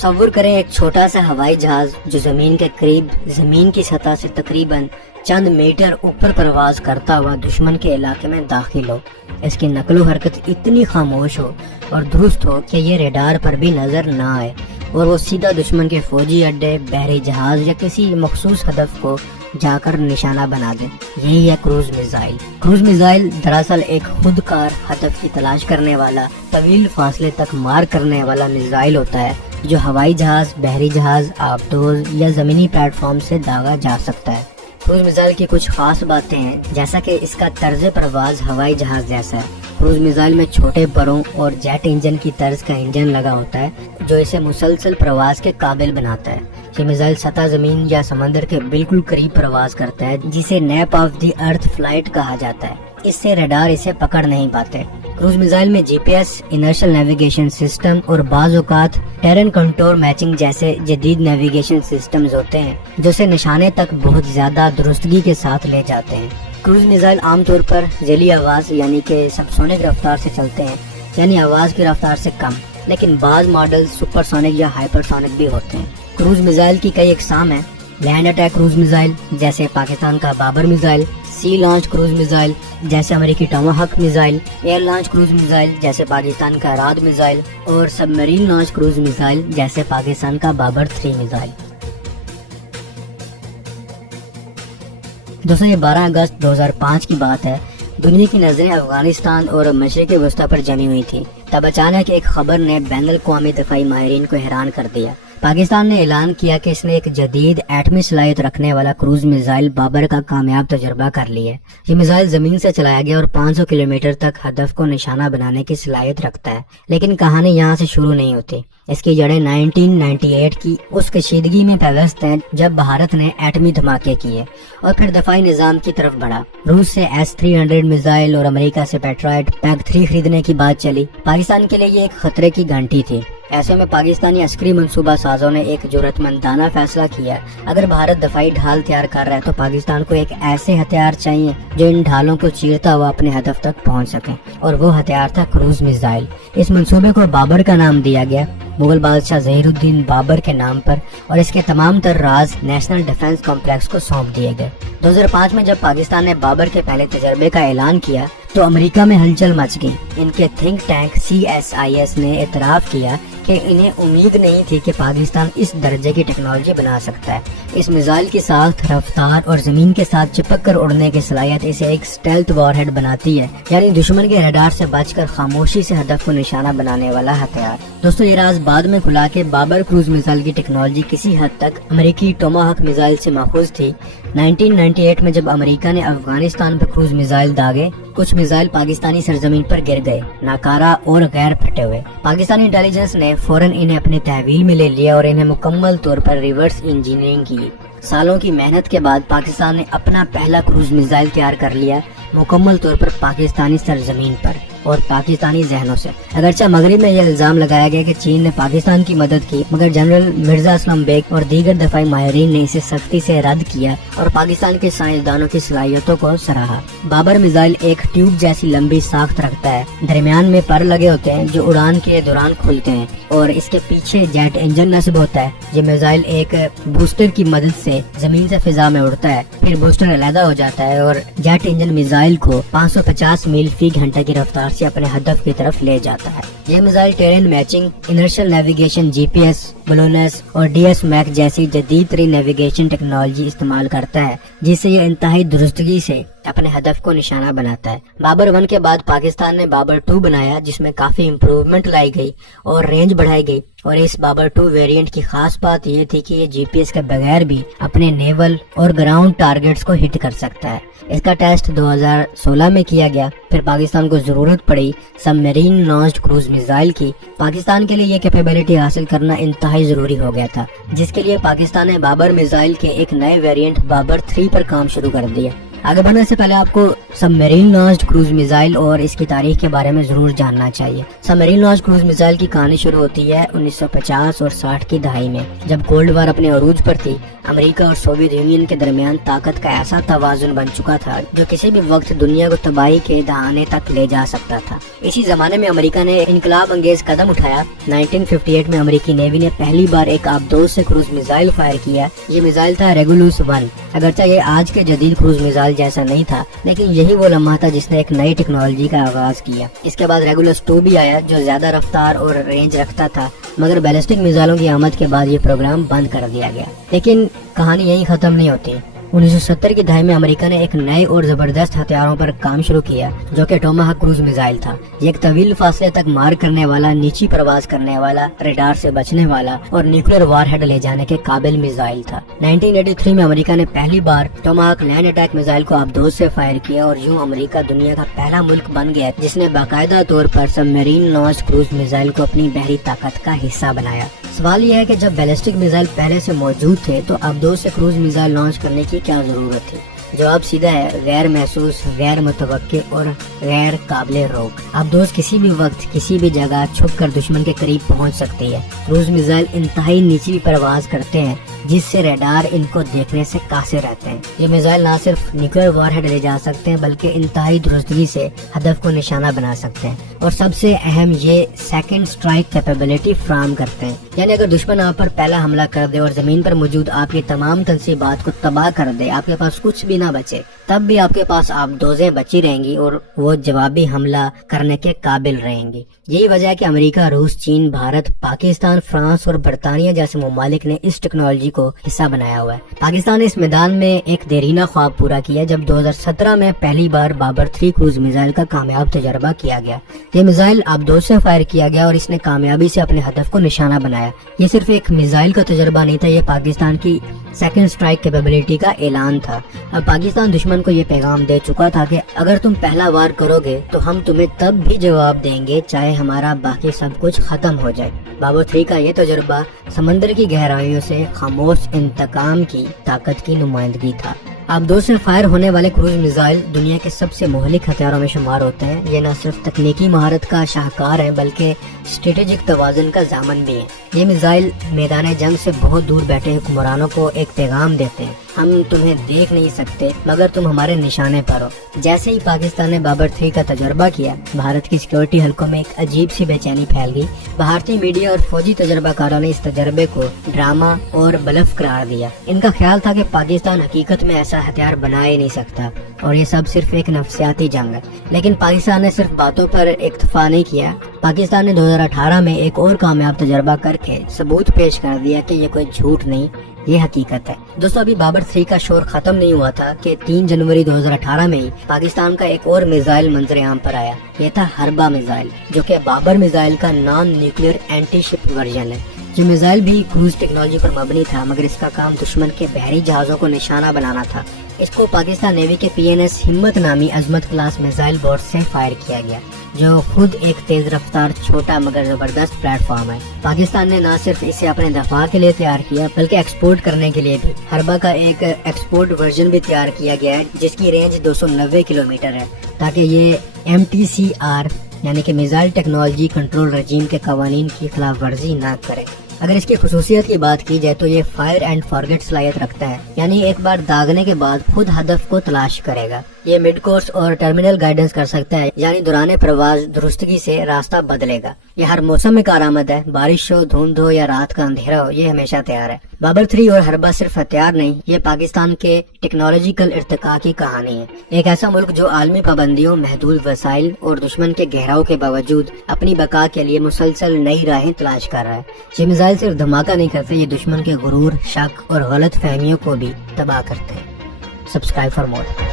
तसव्वुर करें एक छोटा सा हवाई जहाज जो जमीन के करीब जमीन की सतह से तकरीबन चंद मीटर ऊपर परवाज करता हुआ दुश्मन के इलाके में दाखिल हो। इसकी नकलो हरकत इतनी खामोश हो और दुरुस्त हो कि ये रेडार पर भी नजर ना आए और वो सीधा दुश्मन के फौजी अड्डे, बहरी जहाज या किसी मखसूस हदफ को जाकर निशाना बना दे। यही है क्रूज मिसाइल। क्रूज मिसाइल दरअसल एक खुदकार हदफ की तलाश करने वाला, तवील फासले तक मार करने वाला मिसाइल होता है जो हवाई जहाज, बहरी जहाज, आबदोज या जमीनी प्लेटफॉर्म से दागा जा सकता है। क्रूज मिसाइल की कुछ खास बातें हैं, जैसा कि इसका तर्ज परवाज हवाई जहाज जैसा है। क्रूज मिसाइल में छोटे बरों और जेट इंजन की तर्ज का इंजन लगा होता है जो इसे मुसलसल प्रवास के काबिल बनाता है। ये मिसाइल सतह जमीन या समंदर के बिल्कुल करीब प्रवास करता है, जिसे nap of the earth flight कहा जाता है। इससे रडार इसे पकड़ नहीं पाते। क्रूज मिसाइल में जीपीएस, इनर्शियल नेविगेशन सिस्टम और बाज़ औक़ात टेरेन कंट्रोल मैचिंग जैसे जदीद नेविगेशन सिस्टम्स होते हैं जो इसे निशाने तक बहुत ज्यादा दुरुस्तगी के साथ ले जाते हैं। क्रूज मिसाइल आमतौर पर जली आवाज यानी कि सबसोनिक रफ्तार से चलते हैं, यानी आवाज की रफ्तार से कम, लेकिन बाज मॉडल सुपरसोनिक या हाइपरसोनिक भी होते हैं। क्रूज मिसाइल की कई इकसाम है। लैंड अटैक क्रूज मिसाइल जैसे पाकिस्तान का बाबर मिसाइल, सी लॉन्च क्रूज मिसाइल जैसे अमेरिकी Tomahawk missile, air launch cruise missile जैसे पाकिस्तान का राद मिसाइल और सबमरीन लॉन्च क्रूज मिसाइल जैसे पाकिस्तान का बाबर 3 मिसाइल। दोस्तों, ये 12 अगस्त 2005 की बात है। दुनिया की नजरें अफगानिस्तान और मशरिक़ वस्ता पर जमी हुई थी। तब अचानक एक खबर ने बैनुल-अक़वामी दफ़ाई माहिरीन को हैरान कर दिया। पाकिस्तान ने ऐलान किया कि इसने एक जदीद एटमी सलाहियत रखने वाला क्रूज मिसाइल बाबर का कामयाब तजुर्बा कर लिया। ये मिसाइल जमीन से चलाया गया और 500 किलोमीटर तक हदफ को निशाना बनाने की सलाहियत रखता है। लेकिन कहानी यहाँ से शुरू नहीं होती। इसकी जड़ें 1998 की उस कशीदगी में पैवस्त हैं जब भारत ने एटमी धमाके किए और फिर दफाई निजाम की तरफ बढ़ा। रूस से S-300 मिसाइल और अमेरिका से पैट्रियट PAC-3 खरीदने की बात चली। पाकिस्तान के लिए ये एक खतरे की घंटी थी। ऐसे में पाकिस्तानी अस्करी मंसूबा साजों ने एक जुर्रतमंदाना फैसला किया। अगर भारत दफाई ढाल तैयार कर रहा है तो पाकिस्तान को एक ऐसे हथियार चाहिए जो इन ढालों को चीरता हुआ अपने हदफ तक पहुंच सके, और वो हथियार था क्रूज मिसाइल। इस मंसूबे को बाबर का नाम दिया गया, मुगल बादशाह ज़हीरुद्दीन बाबर के नाम पर, और इसके तमाम तर राज नेशनल डिफेंस कॉम्प्लेक्स को सौंप दिए गए। 2005 में जब पाकिस्तान ने बाबर के पहले तजर्बे का ऐलान किया तो अमेरिका में हलचल मच गई। इनके थिंक टैंक CSIS ने एतराफ किया कि इन्हें उम्मीद नहीं थी कि पाकिस्तान इस दर्जे की टेक्नोलॉजी बना सकता है। इस मिसाइल की साख्त, रफ्तार और जमीन के साथ चिपक कर उड़ने की सलाहियत इसे एक स्टेल्थ वॉरहेड बनाती है, यानी दुश्मन के रडार से बचकर खामोशी से हदफ को निशाना बनाने वाला हथियार। दोस्तों, ये राज बाद में खुला कि बाबर क्रूज मिसाइल की टेक्नोलॉजी किसी हद तक अमेरिकी टोमाहॉक मिसाइल से माखूज थी। 1998 में जब अमेरिका ने अफगानिस्तान पर क्रूज मिसाइल दागे, कुछ मिसाइल पाकिस्तानी सरजमीन पर गिर गए, नाकारा और गैर फटे हुए। पाकिस्तानी इंटेलिजेंस ने फौरन इन्हें अपने तहवील में ले लिया और इन्हें मुकम्मल तौर पर रिवर्स इंजीनियरिंग की। सालों की मेहनत के बाद पाकिस्तान ने अपना पहला क्रूज मिसाइल तैयार कर लिया, मुकम्मल तौर पर पाकिस्तानी सरजमीन पर और पाकिस्तानी जहनों से। अगरचे मगरिब में यह इल्जाम लगाया गया कि चीन ने पाकिस्तान की मदद की, मगर जनरल मिर्जा असलम बेग और दीगर दफाई माहिरीन ने इसे सख्ती से रद्द किया और पाकिस्तान के साइंसदानों की सलाहियतों को सराहा। बाबर मिसाइल एक ट्यूब जैसी लंबी साख्त रखता है, दरमियान में पर लगे होते हैं जो उड़ान के दौरान खुलते हैं, और इसके पीछे जेट इंजन नस्ब होता है। ये मिसाइल एक बूस्टर की मदद से जमीन से फिजा में उड़ता है, फिर बूस्टर अलहदा हो जाता है और जेट इंजन मिसाइल को 550 मील फी घंटे की रफ्तार से अपने हदफ की तरफ ले जाता है। यह missile terrain matching, inertial navigation, GPS, बलोनस और DS मैक जैसी जदीद तरीन नेविगेशन टेक्नोलॉजी इस्तेमाल करता है, जिससे यह इंतहाई दुरुस्तगी से अपने हदफ को निशाना बनाता है। बाबर 1 के बाद पाकिस्तान ने बाबर 2 बनाया, जिसमें काफी इम्प्रूवमेंट लाई गई और रेंज बढ़ाई गई। और इस बाबर 2 वेरिएंट की खास बात यह थी कि ये GPS के बगैर भी अपने नेवल और ग्राउंड टारगेट्स को हिट कर सकता है। इसका टेस्ट 2016 में किया गया। फिर पाकिस्तान को जरूरत पड़ी सबमरीन लॉन्च्ड क्रूज मिसाइल की। पाकिस्तान के लिए ये कैपेबिलिटी हासिल करना इंतहाई जरूरी हो गया था, जिसके लिए पाकिस्तान ने बाबर मिसाइल के एक नए वेरिएंट बाबर 3 पर काम शुरू कर दिया। आगे बढ़ने से पहले आपको सबमरीन लॉन्च्ड क्रूज मिसाइल और इसकी तारीख के बारे में जरूर जानना चाहिए। सबमरीन लॉन्च्ड क्रूज मिसाइल की कहानी शुरू होती है 1950 और 60 की दहाई में, जब कोल्ड वार अपने अरूज पर थी। अमेरिका और सोवियत यूनियन के दरमियान ताकत का ऐसा तवाजुन बन चुका था जो किसी भी वक्त दुनिया को तबाही के दहाने तक ले जा सकता था। इसी जमाने में अमेरिका ने इनकलाब अंगेज कदम उठाया। 1958 में अमेरिकी नेवी ने पहली बार एक आबदोज से क्रूज मिसाइल फायर किया। ये मिसाइल था रेगुलस 1। अगरचे ये आज के जदीद क्रूज मिसाइल जैसा नहीं था, लेकिन यही वो लम्हा था जिसने एक नई टेक्नोलॉजी का आगाज किया। इसके बाद रेगुलस 2 भी आया जो ज्यादा रफ्तार और रेंज रखता था, मगर बैलिस्टिक मिसाइलों की आमद के बाद ये प्रोग्राम बंद कर दिया गया। लेकिन कहानी यही खत्म नहीं होती। 1970 की दहाई में अमेरिका ने एक नए और जबरदस्त हथियारों पर काम शुरू किया जो कि टोमाहाक क्रूज मिसाइल था। ये एक तवील फासले तक मार करने वाला, नीची प्रवास करने वाला, रेडार से बचने वाला और न्यूक्लियर वारहेड ले जाने के काबिल मिसाइल था। 1983 में अमेरिका ने पहली बार टोमाहाक लैंड अटैक मिसाइल को आबदोज से फायर किया और यूं अमेरिका दुनिया का पहला मुल्क बन गया जिसने बाकायदा तौर पर सबमरीन लॉन्च क्रूज मिसाइल को अपनी बहरी ताकत का हिस्सा बनाया। सवाल यह है कि जब बैलिस्टिक मिसाइल पहले से मौजूद थे तो आबदोज से क्रूज मिसाइल लॉन्च करने की क्या जरूरत थी? जवाब सीधा है, गैर महसूस, गैर मुतवक्के और गैर काबिल रोक। आबदोज किसी भी वक्त किसी भी जगह छुप कर दुश्मन के करीब पहुंच सकती है। क्रूज मिसाइल इंतहाई नीची परवाज करते हैं जिससे रडार इनको देखने से कासिर रहते हैं। ये मिसाइल न सिर्फ न्यूक्लियर वारहेड ले जा सकते हैं बल्कि इंतहाई दुरुस्तगी से हदफ को निशाना बना सकते हैं, और सबसे अहम ये सेकंड स्ट्राइक कैपेबिलिटी फ्राहम करते हैं। यानी अगर दुश्मन आप पर पहला हमला कर दे और जमीन पर मौजूद आपकी तमाम तंसीबात को तबाह कर दे, आपके पास कुछ भी ना बचे, तब भी आपके पास आबदोजें बची रहेंगी और वो जवाबी हमला करने के काबिल रहेंगी। यही वजह है कि अमेरिका, रूस, चीन, भारत, पाकिस्तान, फ्रांस और बरतानिया जैसे ममालिक ने इस टेक्नोलॉजी को हिस्सा बनाया हुआ है। पाकिस्तान ने इस मैदान में एक देरीना ख्वाब पूरा किया जब 2017 में पहली बार बाबर 3 क्रूज मिसाइल का कामयाब तजर्बा किया गया। ये मिसाइल आबदोज से फायर किया गया और इसने कामयाबी से अपने हदफ को निशाना बनाया। ये सिर्फ एक मिसाइल का तजर्बा नहीं था, ये पाकिस्तान की सेकंड स्ट्राइक कैपेबिलिटी का ऐलान था। अब पाकिस्तान दुश्मन को ये पैगाम दे चुका था कि अगर तुम पहला वार करोगे तो हम तुम्हें तब भी जवाब देंगे चाहे हमारा बाकी सब कुछ खत्म हो जाए। बाबर 3 का ये तजुर्बा समंदर की गहराइयों से खामोश इंतकाम की ताकत की नुमाइंदगी था। आबदोज से फायर होने वाले क्रूज मिसाइल दुनिया के सबसे मोहलिक हथियारों में शुमार होते हैं। ये न सिर्फ तकनीकी महारत का शाहकार है बल्कि स्ट्रेटेजिक तवाज़ुन का जामन भी है। ये मिसाइल मैदान जंग से बहुत दूर बैठे हुक्मरानों को एक पैगाम देते हैं, हम तुम्हें देख नहीं सकते मगर तुम हमारे निशाने पर हो। जैसे ही पाकिस्तान ने बाबर 3 का तजर्बा किया, भारत की सिक्योरिटी हलकों में एक अजीब सी बेचैनी फैल गई। भारतीय मीडिया और फौजी तजर्बाकारों ने इस तजर्बे को ड्रामा और ब्लफ करार दिया। इनका ख्याल था कि पाकिस्तान हकीकत में ऐसा हथियार बना ही नहीं सकता और ये सब सिर्फ एक नफसियाती जंग है। लेकिन पाकिस्तान ने सिर्फ बातों पर इक्तफा नहीं किया। पाकिस्तान ने 2018 में एक और कामयाब तजर्बा करके सबूत पेश कर दिया कि ये कोई झूठ नहीं, ये हकीकत है। दोस्तों, अभी बाबर 3 का शोर खत्म नहीं हुआ था कि 3 जनवरी 2018 में ही पाकिस्तान का एक और मिसाइल मंजर आम पर आया। ये था हरबा मिसाइल, जो कि बाबर मिसाइल का non nuclear anti ship version है। ये मिसाइल भी क्रूज टेक्नोलॉजी पर मबनी था, मगर इसका काम दुश्मन के बहरी जहाजों को निशाना बनाना था। इसको पाकिस्तान नेवी के PNS हिम्मत नामी अजमत क्लास मिसाइल बोट से फायर किया गया, जो खुद एक तेज रफ्तार छोटा मगर जबरदस्त प्लेटफॉर्म है। पाकिस्तान ने न सिर्फ इसे अपने दफा के लिए तैयार किया बल्कि एक्सपोर्ट करने के लिए भी। हरबा का एक एक्सपोर्ट वर्जन भी तैयार किया गया है जिसकी रेंज 290 किलोमीटर है, ताकि ये MTCR यानी कि मिसाइल टेक्नोलॉजी कंट्रोल रजीम के कवानीन की खिलाफ वर्जी न करे। अगर इसकी खुसूसियत की बात की जाए तो ये फायर एंड फॉरगेट सलाहियत रखता है, यानी एक बार दागने के बाद खुद हदफ को तलाश करेगा। ये मिड कोर्स और टर्मिनल गाइडेंस कर सकता है, यानी दौरान प्रवास दुरुस्तगी से रास्ता बदलेगा। ये हर मौसम में कारआमद है, बारिश हो, धुंध हो या रात का अंधेरा हो, ये हमेशा तैयार है। बाबर 3 और हरबा सिर्फ हथियार नहीं, ये पाकिस्तान के टेक्नोलॉजिकल इर्तिका की कहानी है। एक ऐसा मुल्क जो आलमी पाबंदियों, महदूद वसाइल और दुश्मन के गहराव के बावजूद अपनी बका के लिए मुसलसल नई राहें तलाश कर रहा है। ये मिसाइल सिर्फ धमाका नहीं करते, ये दुश्मन के गुरूर, शक और गलत फहमियों को भी तबाह करते हैं। Subscribe for more.